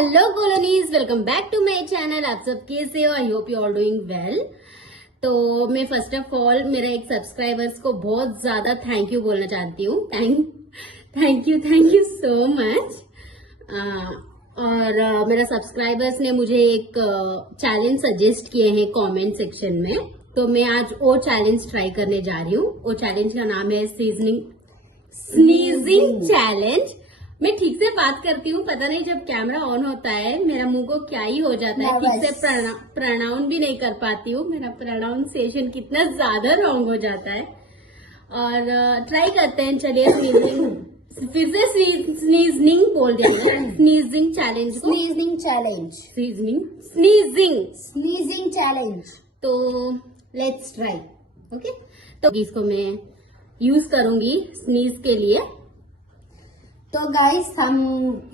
Hello colonies, welcome back to my channel. आप सब कैसे हो? I hope you are doing well. तो मैं फर्स्ट ऑफ ऑल मेरे एक सब्सक्राइबर्स को बहुत ज्यादा थैंक यू बोलना चाहती हूँ। Thank you so much. और मेरा सब्सक्राइबर्स ने मुझे एक चैलेंज सजेस्ट किए हैं कमेंट सेक्शन में, तो मैं आज वो चैलेंज ट्राई करने जा रही हूँ। वो चैलेंज का नाम है स्नीजिंग चैलेंज। मैं ठीक से बात करती हूँ, पता नहीं जब कैमरा ऑन होता है मेरा मुंह को क्या ही हो जाता है, ठीक से प्रोनाउन भी नहीं कर पाती हूँ। मेरा प्रोनाउंसिएशन कितना ज्यादा रॉन्ग हो जाता है। और ट्राई करते हैं, चलिए स्नीजिंग, फिर से स्नीजिंग बोल दिया, स्नीजिंग चैलेंज को। Sneezing challenge. तो लेट्स ट्राई। ओके, तो इसको मैं यूज करूंगी स्नीज के लिए। तो गाइस हम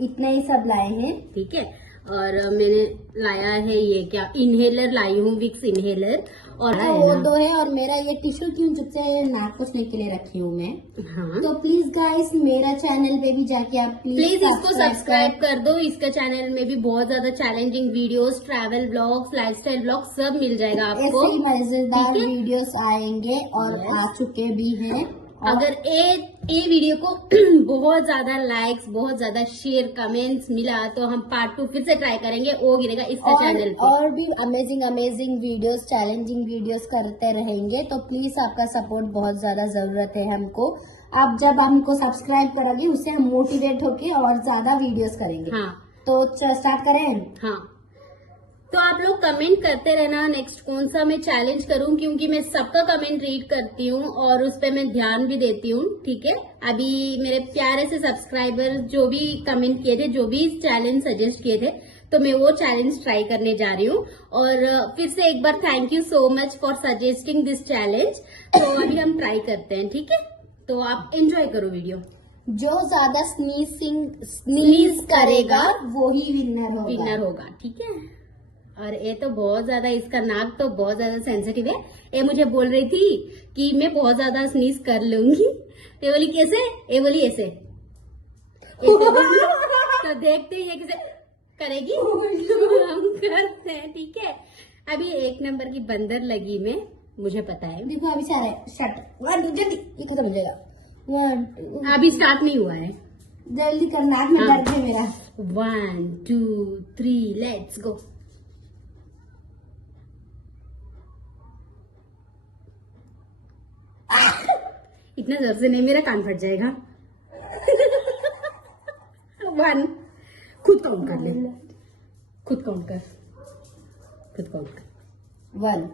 इतने ही सब लाए हैं, ठीक है। और मैंने लाया है ये क्या, इनहेलर लाई हूँ, विक्स इनहेलर। और तो वो दो है, और मेरा ये टिश्यू ट्यूब जिससे नाक पोछने के लिए रखी हूँ मैं। हाँ, तो प्लीज गाइस मेरा चैनल पे भी जाके आप प्लीज इसको सब्सक्राइब कर दो। इसका चैनल में भी बहुत ज्यादा challenging videos, travel blogs, lifestyle blogs सब मिल जाएगा आपको। ऐसे ही मजेदार वीडियोस आएंगे और आ चुके भी हैं। अगर ए वीडियो को बहुत ज्यादा लाइक्स, बहुत ज्यादा शेयर, कमेंट्स मिला तो हम पार्ट 2 फिर से ट्राई करेंगे, वो गिरेगा इसका चैनल पे। और भी अमेजिंग वीडियोस, चैलेंजिंग वीडियोस करते रहेंगे। तो प्लीज आपका सपोर्ट बहुत ज्यादा जरूरत है हमको। आप जब हमको सब्सक्राइब करोगे उससे हम मोटिवेट होके और ज्यादा वीडियोस करेंगे। हाँ, तो स्टार्ट करें। हाँ, तो आप लोग कमेंट करते रहना नेक्स्ट कौन सा मैं चैलेंज करूं, क्योंकि मैं सबका कमेंट रीड करती हूँ और उस पर मैं ध्यान भी देती हूँ। ठीक है, अभी मेरे प्यारे से सब्सक्राइबर जो भी कमेंट किए थे, जो भी चैलेंज सजेस्ट किए थे, तो मैं वो चैलेंज ट्राई करने जा रही हूँ। और फिर से एक बार thank you so much for suggesting this challenge. तो अभी हम ट्राई करते हैं, ठीक है। तो आप एंजॉय करो वीडियो। जो ज्यादा स्नीज करेगा वो ही विनर होगा, ठीक है। और ये तो बहुत ज्यादा, इसका नाक तो बहुत ज्यादा सेंसिटिव है। ये मुझे बोल रही थी कि मैं बहुत ज्यादा स्नीज कर लूंगी। ये बोली कैसे? ये बोली ऐसे। तो देखते हैं कैसे करेगी। हम करते हैं, ठीक है। अभी 1 नंबर की बंदर लगी में, मुझे पता है। देखो अभी जल्दी ये खत्म हो जाएगा। 1 अभी स्टार्ट नहीं हुआ है, जल्दी कर, नाक में दर्द है मेरा। 1 2 3 लेट्स गो। इतना जोर से नहीं, मेरा कान फट जाएगा। 1, खुद काउंट कर ले, खुद काउंट कर। 1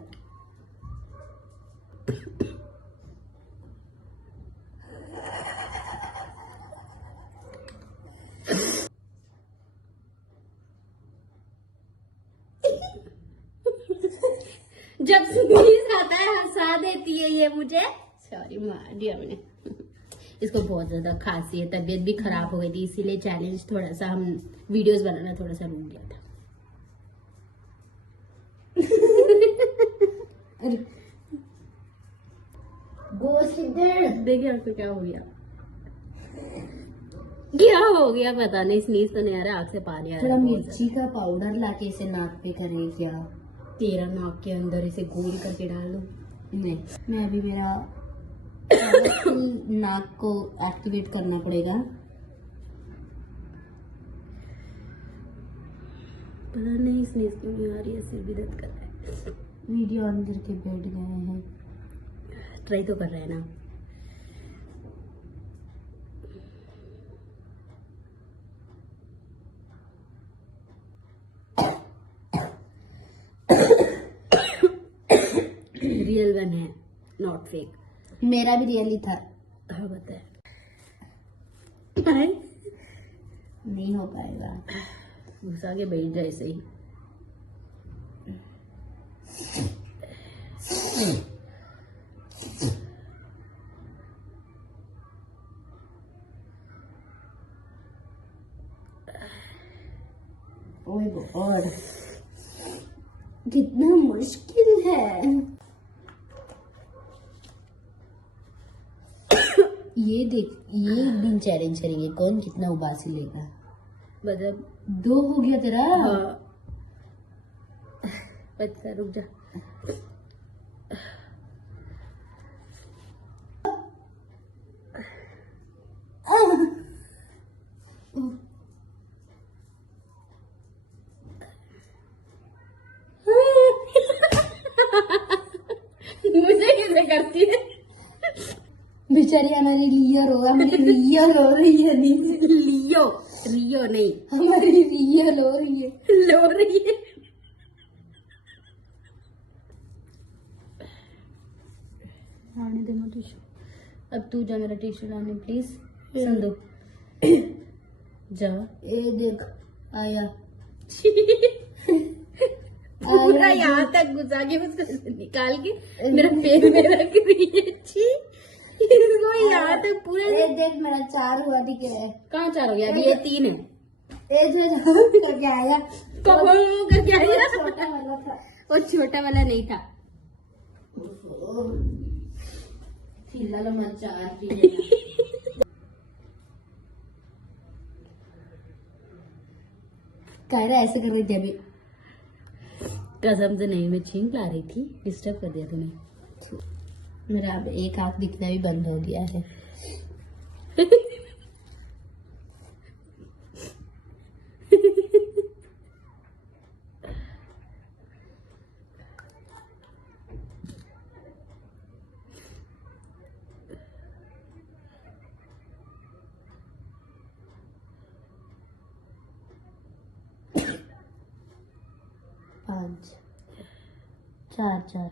जब स्नीज आता है हंसा देती है ये मुझे। सॉरी, मार दिया मैंने। इसको बहुत ज्यादा खांसी है, तबीयत भी खराब हो गई थी, इसीलिए चैलेंज थोड़ा सा हम वीडियोस बनाना थोड़ा सा रुक गया था। देखिए आपको क्या हो गया, पता नहीं। स्नीज तो नहीं आ रहा, आँख से पानी आ रहा थोड़ा है। मिर्ची का पाउडर लाके इसे नाक पे करें क्या? तेरा नाक के अंदर इसे गोल करके डाल दो। नहीं, मैं अभी मेरा नाक को एक्टिवेट करना पड़ेगा। पता नहीं स्नीज क्यों नहीं आ रही है, सिर भी दर्द कर रहा है। वीडियो अंदर के बैठ गए हैं। ट्राई तो कर रहे हैं ना। रियल वन है, नॉट फेक। मेरा भी रियली था। हाँ बताए, नहीं हो पाएगा। घुसा के बैठ जाए ऐसे ही। ओए गॉड, कितना मुश्किल है। ये देख, ये एक दिन चैलेंज करेंगे, कौन कितना उबासी लेगा। मतलब 2 हो गया तेरा। हाँ बच्चा रुक जा। मुझे कैसे करती है? बेचारी हमारी रियल हो रही है नीचे। लियो रियो नहीं, हमारी रियल हो रही है। लो रही है। लाने देना टिश्यू। अब तू जा मेरा टिश्यू लाने प्लीज। सुन दो जा। ये देख आया। पूरा यहाँ तक घुसा के उसको निकाल के मेरा पेट में रख रही है। छी, इसको यहाँ तक पूरे। ये देख मेरा 4 हुआ ठीक है। कहाँ 4 हो गया? अभी ये 3 है। ये जो करके आया कब करके आया? छोटा वाला था। वो छोटा वाला नहीं था। పిల్లలు మంచి ఆర్టీ कह रहा ऐसे कर रही थी अभी। कसम से नहीं, मैं छींक ला रही थी, डिस्टर्ब कर दिया तूने। मेरा अब एक आंख दिखना भी बंद हो गया है। पाँच 4 छः।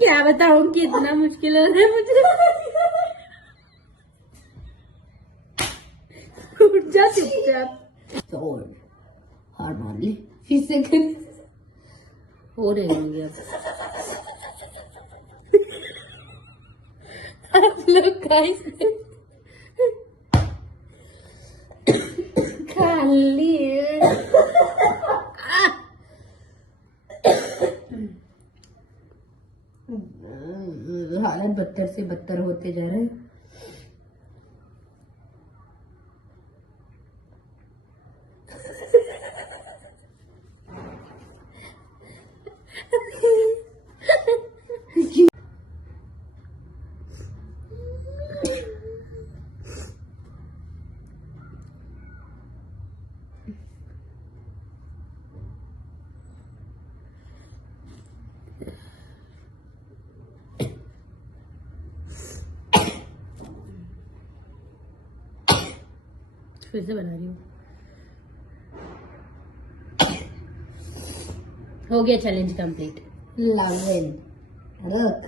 क्या बताऊं कि इतना मुश्किल हो रहा है मुझे। उठ जा चुपचाप। और हार मान ली फिर से कर। हो रहे होंगे अब आप लोग गाइस खा लिए। हालत बदतर से बदतर होते जा रहे हैं। फिर से बना रही हूँ। हो गया चैलेंज कंप्लीट। लावेन रख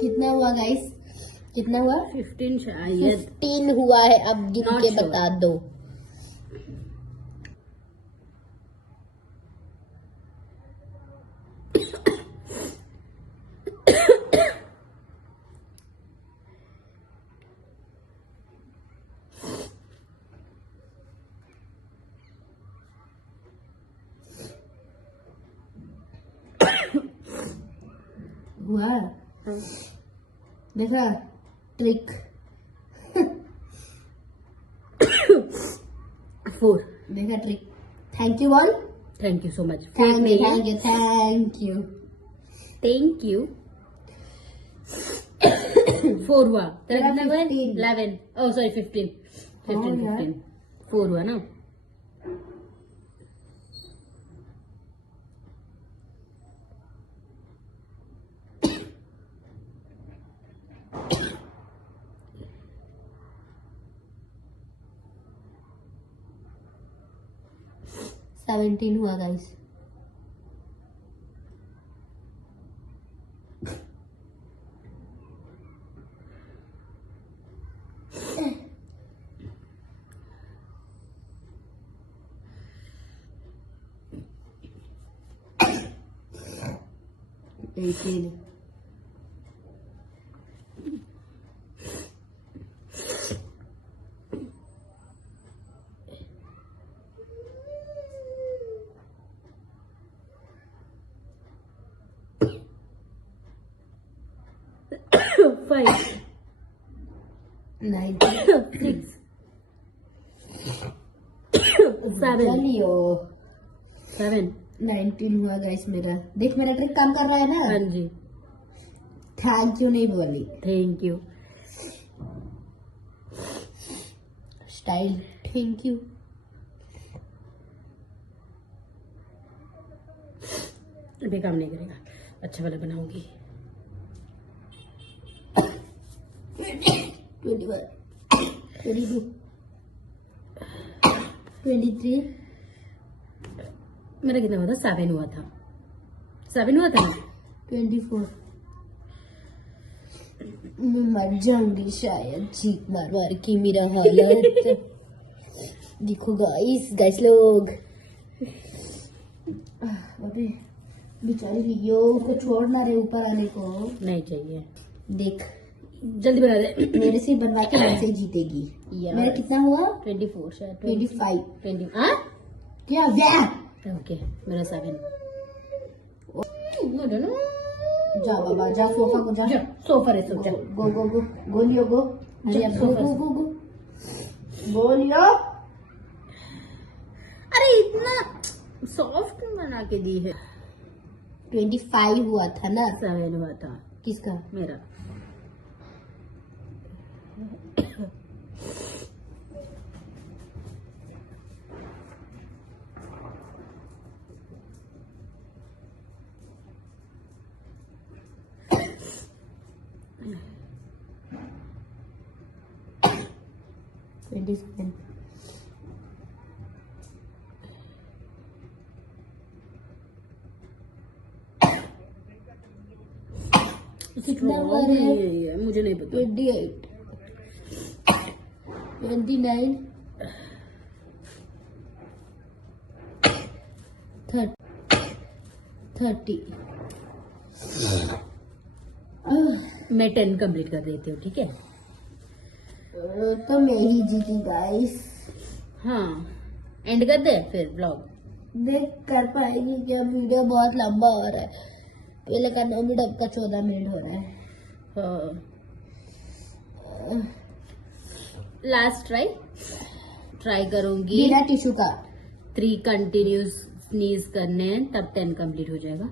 कितना हुआ गाइस? कितना हुआ? 15 शायद। 15 हुआ है। अब गिन Not के sure. बता दो। हुआ देखा ट्रिक 4। देखा ट्रिक। थैंक यू बोल। Thank you so much. Thank you thank you thank you. Thank you. 4 हुआ तेरा कितना हुआ? 15। 11। Oh sorry 15। 15 4 हुआ ना। सेवेंटीन हुआ गाइस। एटीन। फाइव। 19। 6 7 चलियो 7। 19 हुआ गाइस मेरा। देख मेरा ट्रिक काम कर रहा है ना। हाँ जी। थैंक यू नहीं बोली। Thank you. Style thank you. अभी काम नहीं करेगा। अच्छा वाला बनाऊंगी। 21 22 23। मेरा कितना हुआ था? 7 हुआ था। 7 हुआ था ना। 24। मैं मर जाऊंगी शायद चीख मार मार के मेरा हालत। देखो गाइस लोग। अबे बेचारी लियो को छोड़ ना रहे ऊपर आने को। नहीं चाहिए। देख जल्दी बना दे। मेरे से बनवा के मेरे से जीतेगी। यार। मेरा कितना हुआ? 24 शायद। 25। 20। हाँ क्या व्या? ओके मेरा 7। जा बाबा जा सोफा को जा। सोफा रे सोचा। गो गो गो गोलियो गो। अरे जा, गो सोफा गो से। गो गो गोलियो। अरे इतना सॉफ्ट बना के दी है। 25 हुआ था ना। 7 हुआ था किसका? मेरा। $27। कितना हुआ रे? ये मुझे नहीं पता। 28 29 30। मैं 10 कंप्लीट कर देती हूँ ठीक है। तो मैं ही जीती गाइस। हाँ एंड कर दे फिर ब्लॉग। देख कर पाएगी क्या? वीडियो बहुत लंबा हो रहा है। पहले का 9 मिनट अब का 14 मिनट हो रहा है। लास्ट ट्राई करूंगी। बिना टिश्यू का 3 कंटिन्यूस स्नीज करने हैं तब 10 कंप्लीट हो जाएगा।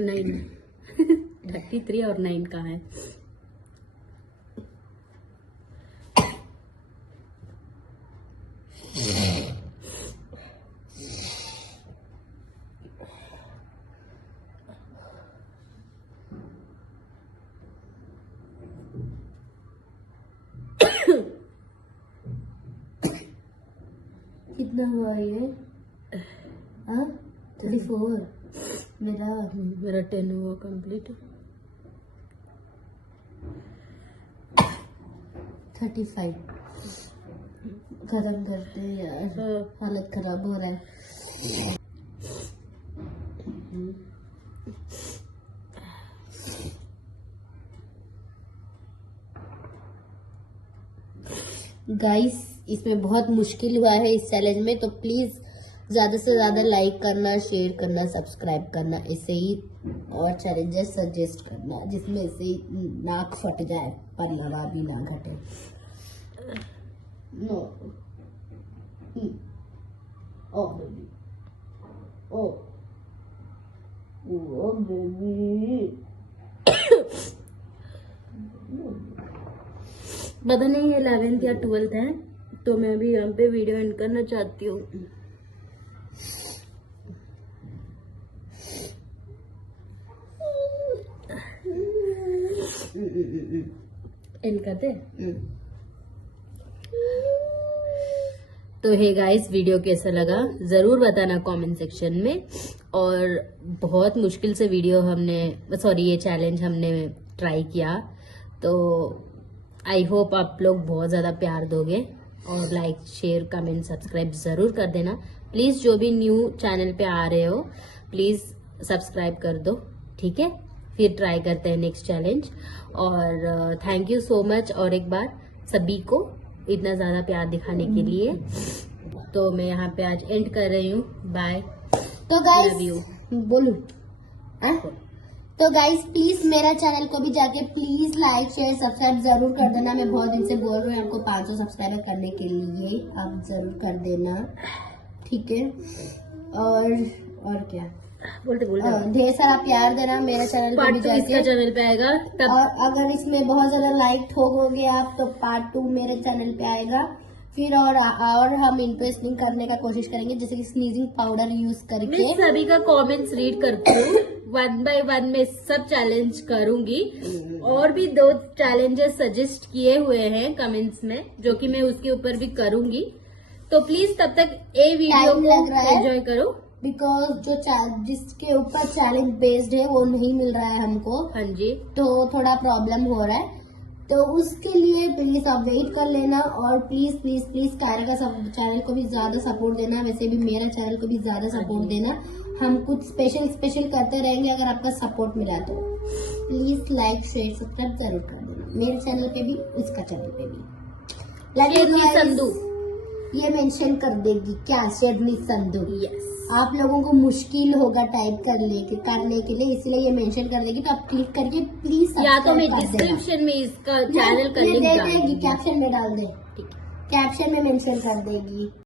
नाइन 33 और 9 कहाँ है? कितना हुआ ये? 34। मेरा 10 हुआ कंप्लीट। 35। खत्म करते हैं यार। हालत खराब हो रहा है। गाइस इसमें बहुत मुश्किल हुआ है इस चैलेंज में, तो प्लीज ज्यादा से ज्यादा लाइक करना, शेयर करना, सब्सक्राइब करना, ऐसे ही और चैलेंजेस सजेस्ट करना जिसमें से नाक फट जाए पर लवा भी ना घटे। नो ओ बेबी, ओ ओ बेबी, पता नहीं 11th या 12th है, तो मैं भी यहाँ पे वीडियो एंड करना चाहती हूँ। एंड करते। तो हे गाइस, वीडियो कैसा लगा जरूर बताना कमेंट सेक्शन में। और बहुत मुश्किल से वीडियो ये चैलेंज हमने ट्राई किया, तो आई होप आप लोग बहुत ज्यादा प्यार दोगे और लाइक, शेयर, कमेंट, सब्सक्राइब जरूर कर देना प्लीज। जो भी न्यू चैनल पे आ रहे हो प्लीज सब्सक्राइब कर दो, ठीक है। फिर ट्राई करते हैं नेक्स्ट चैलेंज। और थैंक यू सो मच और एक बार सभी को इतना ज्यादा प्यार दिखाने के लिए। तो मैं यहाँ पे आज एंड कर रही हूँ। बाय। तो गाइस बोलू, तो गाइस प्लीज मेरा चैनल को भी जाके प्लीज लाइक, शेयर, सब्सक्राइब जरूर कर देना। मैं बहुत दिन से बोल रही हूँ आपको 500 सब्सक्राइबर करने के लिए, आप जरूर कर देना, ठीक है। और क्या बोलते ढेर सारा प्यार देना मेरा चैनल को भी पार्ट 2 इसका जाके। चैनल पे आएगा तब। और अगर इसमें बहुत ज्यादा लाइक ठोकोगे आप तो पार्ट 2 मेरे चैनल पे आएगा। फिर और हम इंटरेस्टिंग करने का कोशिश करेंगे, जैसे कि स्नीजिंग पाउडर यूज मैं करके। सभी का कमेंट्स रीड करती हूँ, 1 by 1 में सब चैलेंज करूंगी। और भी 2 चैलेंजेस सजेस्ट किए हुए हैं कमेंट्स में, जो कि मैं उसके ऊपर भी करूंगी। तो प्लीज तब तक ये वीडियो Time को लग रहा है। एंजॉय करो। बिकॉज जो जिसके ऊपर चैलेंज बेस्ड है वो नहीं मिल रहा है हमको, हाँ जी। तो थोड़ा प्रॉब्लम हो रहा है। तो उसके लिए प्लीज आप वेट कर लेना। और प्लीज प्लीज प्लीज कायरा का चैनल को भी ज्यादा सपोर्ट देना, वैसे भी मेरा चैनल को भी ज्यादा सपोर्ट देना। हम कुछ स्पेशल करते रहेंगे अगर आपका सपोर्ट मिला तो। प्लीज लाइक, शेयर, सब्सक्राइब जरूर कर देना मेरे चैनल पे भी, उसका चैनल पे भी। शेरनी संधू ये मेंशन कर देगी क्या, शेरनी संधू? यस। आप लोगों को मुश्किल होगा टाइप करने के लिए, इसलिए ये मेंशन कर देगी, तो आप क्लिक करके प्लीज या तो मैं डिस्क्रिप्शन में इसका चैनल का लिंक डाल दूंगी। कैप्शन में डाल दे, ठीक है। कैप्शन में मेंशन कर देगी।